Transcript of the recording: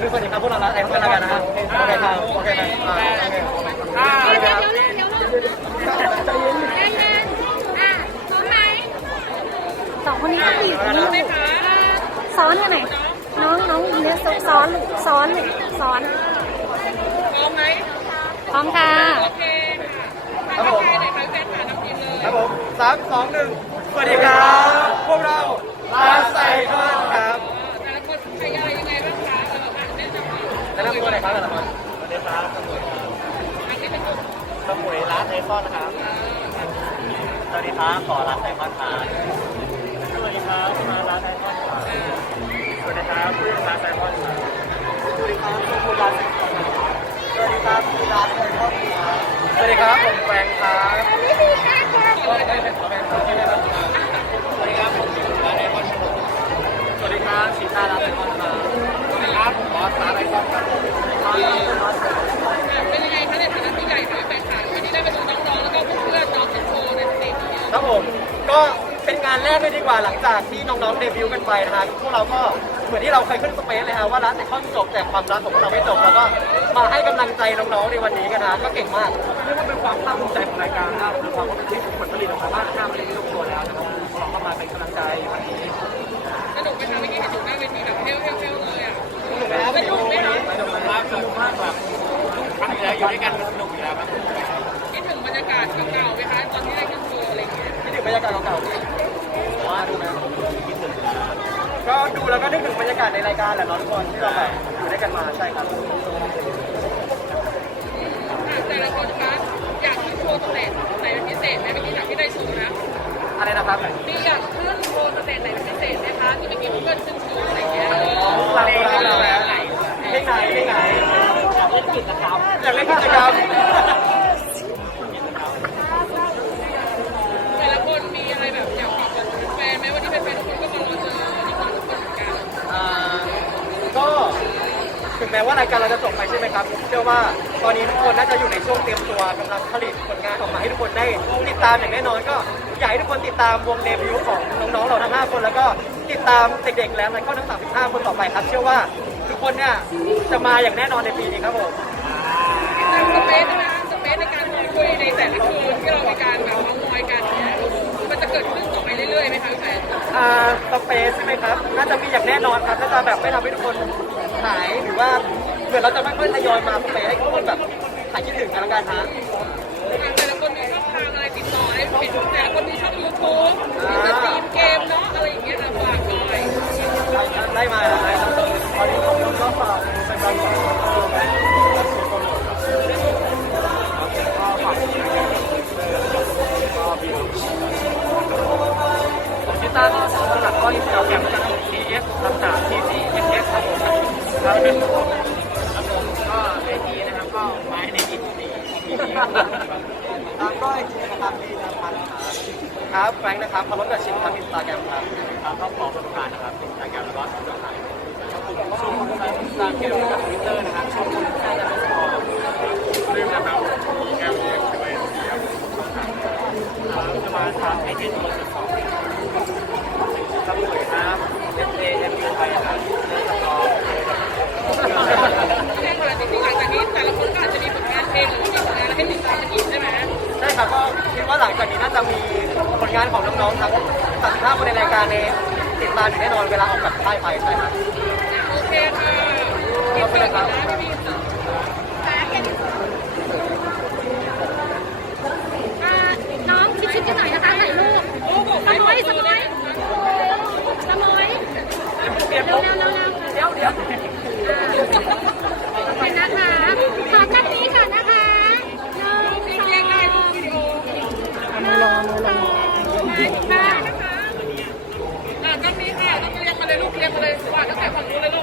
เราสองสองหนึ่งสวัสดีครับพวกเราละไอ้พวกเรากันนะครับโอเคครับโอเคครับอ่าโอเคเดี๋ยวครับเดี๋ยวเดี๋ยวเดี๋ยวใจเย็นอะพร้อมไหมสองคนนี้ก็ดีอยู่นี่ไหมคะซ้อนกันไหนน้องน้องเนี่ยซ้อนซ้อนซ้อนพร้อมไหมพร้อมค่ะโอเคค่ะครับผมใครไหนคะแฟนขาน้ำทีมเลยครับผมสามสองหนึ่งสวัสดีครับพวกเรา นะนำตัวหน่อครับสวัสดีครับสมุยร้านไอคอนครับ สวัสดีครับ ขอร้านไอคอนครับสวัสดีครับมาร้านไอคอน กว่าหลังจากที่น้องๆเดบิวต์กันไปนะฮะพวกเราก็เหมือนที่เราเคยขึ้นสเปซเลยฮะว่ารักแต่ข้อนจบแต่ความรักของพวกเราไม่จบแล้วก็มาให้กำลังใจน้องๆในวันนี้กันนะก็เก่งมากเรียกว่าเป็นความภาคภูมิใจของรายการนะครับความว่าเป็นที่ผลผลิตออกมาบ้างห้ามันไม่ลงตัวแล้วนะครับเราก็มาเป็นกำลังใจวันนี้สนุกไหมคะเมื่อกี้เห็นอยู่หน้าเวทีแบบเที่ยวเที่ยวเที่ยวเลยอะสนุกแล้วสนุกไหมครับสนุกมากสนุกมากแบบครั้งที่แล้วอยู่ด้วยกันมันสนุกอยู่แล้วครับคิดถึงบรรยากาศเก่าๆไหมคะตอนที่ได้ขึ้นโชว์อะไรอย่างเงี้ยคิดถึงบรรยากาศเก่าๆ ก็ดูแล้วก็นึกถึงบรรยากาศในรายการแหละเนาะทุกคนที่เราแบบอยู่ด้วยกันมาใช่ครับอะแต่ละคนคะอยากขึ้นโชว์สเตจไหนเป็นพิเศษไหมเมื่อกี้จากที่ได้โชว์นะอะไรนะครับ มีอยากขึ้นโชว์สเตจไหนเป็นพิเศษไหมคะที่เมื่อกี้เพื่อนขึ้นโชว์อะไรอย่างเงี้ยเพลงไหนเพลงไหนเพลงไหนอยากเล่นกิจกรรมอยากเล่นกิจกรรม ม้ว่ารายการเราจะจบไปใช่ไหมครับผมเชื่อว่าตอนนี้ทุกคนน่าจะอยู่ในช่วงเตรียมตัวกำลังผลิตผลงานออกมาให้ทุกคนได้ติดตามอย่างแน่นอนก็อยากให้ทุกคนติดตามวงเดบิวต์ของน้องๆเราทั้ง5คน แล้วก็ติดตามเด็กๆแล้วแล้วก็ทั้ง35คนต่อไปครับ เชื่อว่าทุกคนเนี่ยจะมาอย่างแน่นอนในปีนี้ครับผมตามสเปซนะคะสเปซในการพูดคุยในแต่ละคืนที่เรามีการแบบเมามอยกันเนี่ยมันจะเกิดขึ้นต่อไปเรื่อยๆไหมคะแฟนอ่าสเปซใช่ไหมครับน่าจะมีอย่างแน่นอนครับน่าจะแบบไม่ทำให้ทุกคน หายหรือว่าเหมือนเราจะไม่ค่อยทยอยมาสเปซให้ทุกคนแบบหายคิดถึงกันแล้วกันฮะแต่ละคนมีช่องทางอะไรติดต่อได้ปิดแต่ละคนมีช่องยูทูบมีสตรีมเกมเนาะอะไรอย่างเงี้ยนะฝากหน่อยได้มาแล้วนะครับตอนนี้ผมก็ฝากเป็นกำลังใจที่ตั้งสำหรับก้อนอินเตอร์แกร มจาก DS ลำดับที่4 SS ครับผมครับครับผมก็ไอทีนะครับก็ไม้ในอินดีครับก็ไอทีนะครับที่นะครับครับแฟงนะครับพารถกับชินทางอินสตาแกรมครับครับก็ขอประสบการณ์นะครับอินสตาแกรมแล้วก็ช่องทางช่องอินสตาแกรมกับทวิตเตอร์นะครับช่องคุณแค่จะไม่พอลืมนะครับมีแอลเอ็กซ์ด้วยจะมาทางไอเทนตัวสองครับสวยครับเอฟเอเอ็มยูไทยครับเล่นสกอร์ แน่นอนจริงๆหลังจากนี้แต่ละคนก็อาจจะมีผลงานเพลงหรือว่ามีผลงานอะไรให้ติดตามกันอีกใช่ไหม ใช่ครับก็คิดว่าห ลังจากนี้น่าจะมีผลงานของน้องๆทั้ง35คนในรายการในติดตามอยู่แน่นอนเวลาออกจากค่ายไปใช่ครับโอเคค่ะขอบคุณนะครับน้องชิดๆกันหน่อยนะคะถ่ายรูปโอ้อกสมอยสตัวมเลอยยสมอยเลี่ยนเร็วๆเร็วๆเร็วเดี๋ยวเดี๋ยวๆเป็นนะคะ Các sản